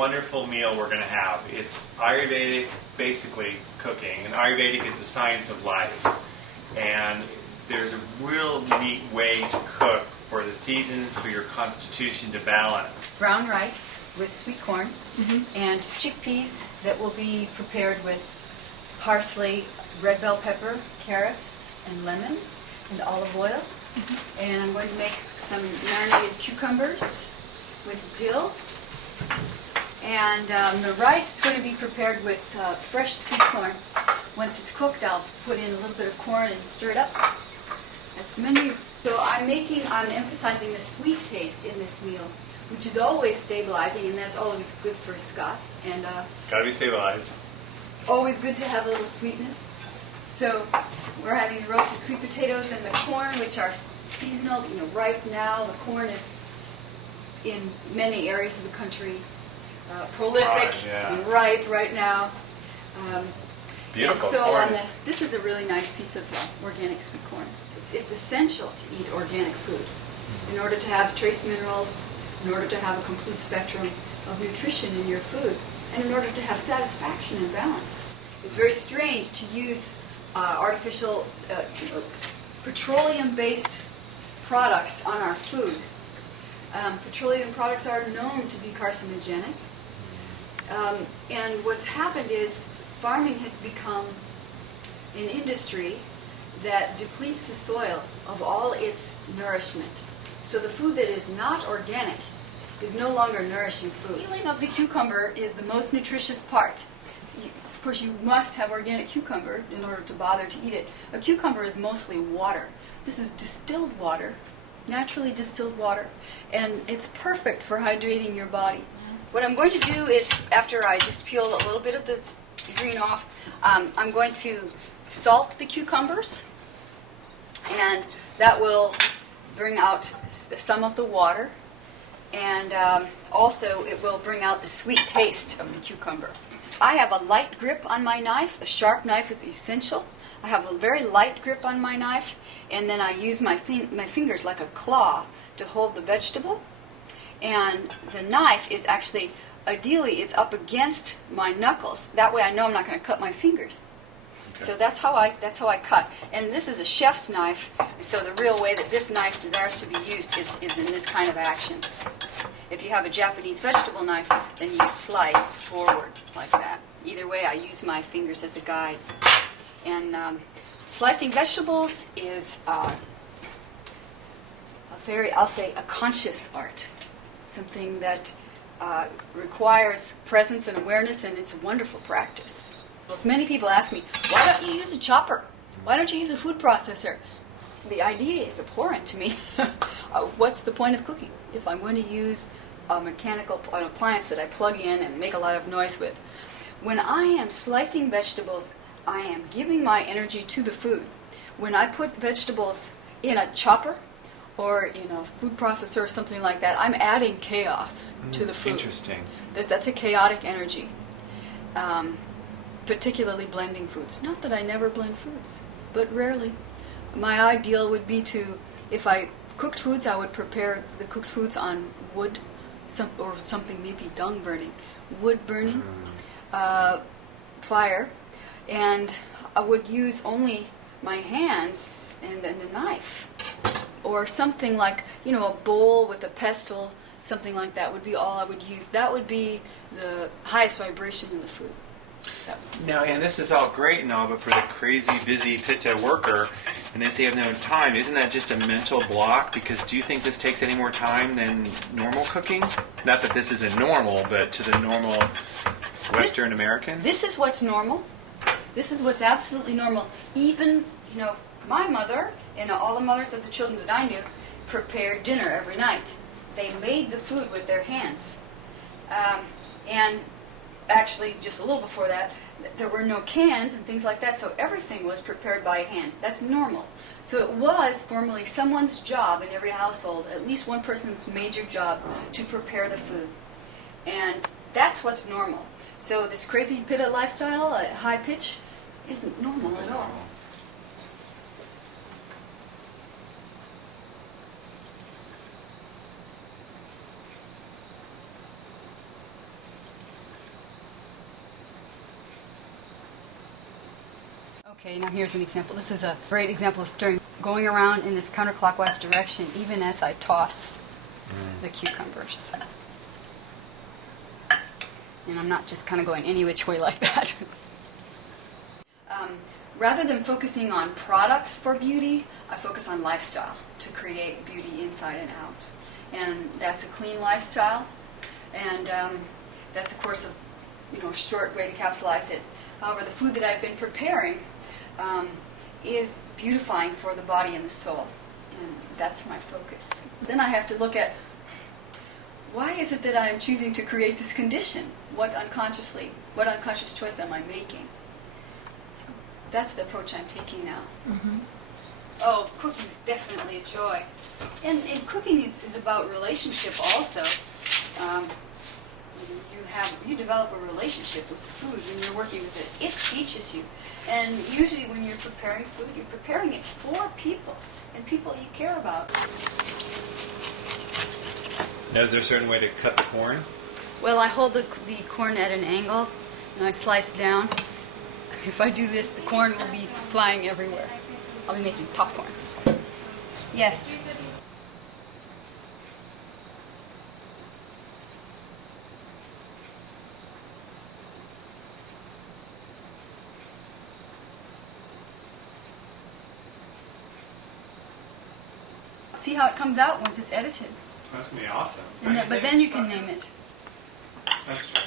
wonderful meal we're going to have. It's Ayurvedic, basically, cooking. And Ayurvedic is the science of life. And there's a real neat way to cook for the seasons, for your constitution to balance. Brown rice with sweet corn and chickpeas that will be prepared with parsley, red bell pepper, carrot, and lemon, and olive oil. And I'm going to make some marinated cucumbers with dill. And the rice is going to be prepared with fresh sweet corn. Once it's cooked, I'll put in a little bit of corn and stir it up. That's the menu. So I'm emphasizing the sweet taste in this meal, which is always stabilizing, and that's always good for Scott. And Gotta be stabilized. always good to have a little sweetness. So we're having the roasted sweet potatoes and the corn, which are seasonal. Right now the corn is in many areas of the country prolific and ripe right now. Beautiful. And so corn. this is a really nice piece of organic sweet corn. It's essential to eat organic food in order to have trace minerals, in order to have a complete spectrum of nutrition in your food, and in order to have satisfaction and balance. It's very strange to use artificial petroleum-based products on our food. Petroleum products are known to be carcinogenic. And what's happened is farming has become an industry that depletes the soil of all its nourishment. So the food that is not organic is no longer nourishing food. Peeling of the cucumber is the most nutritious part. Of course, you must have organic cucumber in order to bother to eat it. A cucumber is mostly water. This is distilled water, naturally distilled water, and it's perfect for hydrating your body. What I'm going to do is, after I just peel a little bit of the green off, I'm going to salt the cucumbers, and that will bring out some of the water, and also it will bring out the sweet taste of the cucumber. I have a light grip on my knife. A sharp knife is essential. I have a very light grip on my knife, and then I use my fingers like a claw to hold the vegetable. And the knife is actually, ideally, it's up against my knuckles. That way I know I'm not going to cut my fingers. Okay. So that's how I cut. And this is a chef's knife, so the real way that this knife desires to be used is in this kind of action. If you have a Japanese vegetable knife, then you slice forward like that. Either way, I use my fingers as a guide. And slicing vegetables is I'll say, a conscious art. Something that requires presence and awareness, and it's a wonderful practice. Well, many people ask me, why don't you use a chopper? Why don't you use a food processor? The idea is abhorrent to me. What's the point of cooking if I'm going to use a mechanical appliance that I plug in and make a lot of noise with? When I am slicing vegetables, I am giving my energy to the food. When I put vegetables in a chopper or in a food processor or something like that, I'm adding chaos to the food. Interesting. That's a chaotic energy, particularly blending foods. Not that I never blend foods, but rarely. My ideal would be to, if I cooked foods, I would prepare the cooked foods on wood, or something maybe dung burning, wood burning, fire, and I would use only my hands and a knife, or something like, a bowl with a pestle, something like that would be all I would use. That would be the highest vibration in the food. Now, and this is all great and all, but for the crazy, busy Pitta worker, and they say you have no time, isn't that just a mental block? Because do you think this takes any more time than normal cooking? Not that this isn't normal, but to the normal Western American? This is what's normal. This is what's absolutely normal. Even, my mother and all the mothers of the children that I knew prepared dinner every night. They made the food with their hands. And actually, just a little before that, there were no cans and things like that, so everything was prepared by hand. That's normal. So it was formerly someone's job in every household, at least one person's major job, to prepare the food. And that's what's normal. So this crazy Pitta lifestyle at high pitch isn't normal at all. Okay, now here's an example. This is a great example of stirring, going around in this counterclockwise direction even as I toss the cucumbers. And I'm not just kind of going any which way like that. Rather than focusing on products for beauty, I focus on lifestyle to create beauty inside and out. And that's a clean lifestyle. And that's, of course, a short way to capsulize it. However, the food that I've been preparing is beautifying for the body and the soul. And that's my focus. Then I have to look at, why is it that I am choosing to create this condition? What unconscious choice am I making? So that's the approach I'm taking now. Mm-hmm. Oh, cooking is definitely a joy. And cooking is about relationship also. You develop a relationship with the food when you're working with it. It teaches you. And usually when you're preparing food, you're preparing it for people, and people you care about. Now, is there a certain way to cut the corn? Well, I hold the corn at an angle, and I slice down. If I do this, the corn will be flying everywhere. I'll be making popcorn. Yes. See how it comes out once it's edited. That's going to be awesome. But then you can name it. That's true.